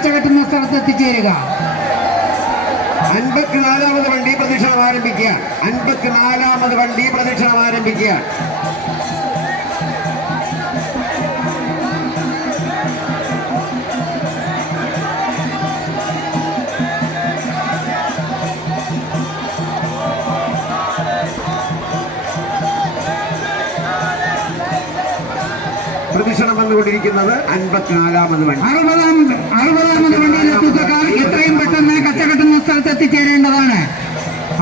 കച്ചകെട്ടുന്ന സ്ഥലത്ത് എത്തിച്ചേരുക. 54ാമത് വണ്ടി പ്രദക്ഷിണം ആരംഭിക്കുക. 54ാമത് വണ്ടി പ്രദക്ഷിണം ആരംഭിക്കുക. പ്രദക്ഷിണം വന്നുകൊണ്ടിരിക്കുന്നത് 54ാമത് വണ്ടി. 60ാമത് വണ്ടിയിലെ തൂക്കക്കാർ എത്രയും പെട്ടെന്ന് കച്ചകെട്ടുന്ന സ്ഥലത്ത് എത്തിച്ചേരേണ്ടതാണ്.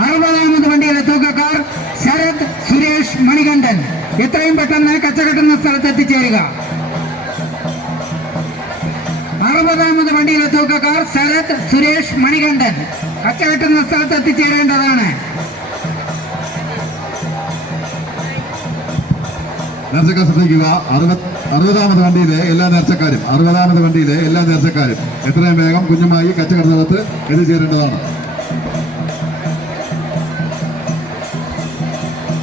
60ാമത് വണ്ടിയിലെ തൂക്കക്കാർ ശരത് സുരേഷ് മണികണ്ഠൻ എത്രയും പെട്ടെന്ന് കച്ചകെട്ടുന്ന സ്ഥലത്ത് എത്തിച്ചേരുക. 60ാമത് വണ്ടിയിലെ തൂക്കക്കാർ ശരത് സുരേഷ് മണികണ്ഠൻ കച്ചകെട്ടുന്ന സ്ഥലത്ത് എത്തിച്ചേരേണ്ടതാണ്. നേർച്ചക്കാർ ശ്രദ്ധിക്കുക. 60ാമത് വണ്ടിയിലെ എല്ലാ നേർച്ചക്കാരും 60ാമത് വണ്ടിയിലെ എല്ലാ നേർച്ചക്കാരും എത്രയും വേഗം കുഞ്ഞുമായി കച്ചകെട്ട സ്ഥലത്ത് എത്തിച്ചേരേണ്ടതാണ്.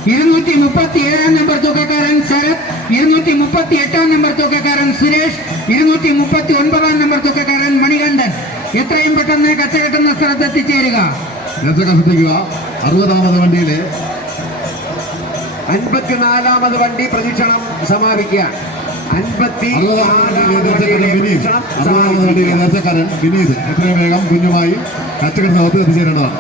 237 നമ്പർ തൂക്കക്കാരൻ ശരത്, 238 നമ്പർ തൂക്കക്കാരൻ സുരേഷ്, 239 നമ്പർ തൂക്കക്കാരൻ മണികണ്ഠൻ എത്രയും പെട്ടെന്ന് കച്ചകെട്ടുന്ന സ്ഥലത്ത് എത്തിച്ചേരുക. നേർച്ചക്കാർ ശ്രദ്ധിക്കുക. 60ാമത് വണ്ടിയിലെ 54ാമത് വണ്ടി പ്രദക്ഷിണം സമാപിക്കുക. 60ാമത് നേർച്ചക്കാരൻ വിനീത് എത്രയും വേഗം കുഞ്ഞുമായി കച്ചകെട്ട സ്ഥലത്ത് എത്തിച്ചേരേണ്ടതാണ്.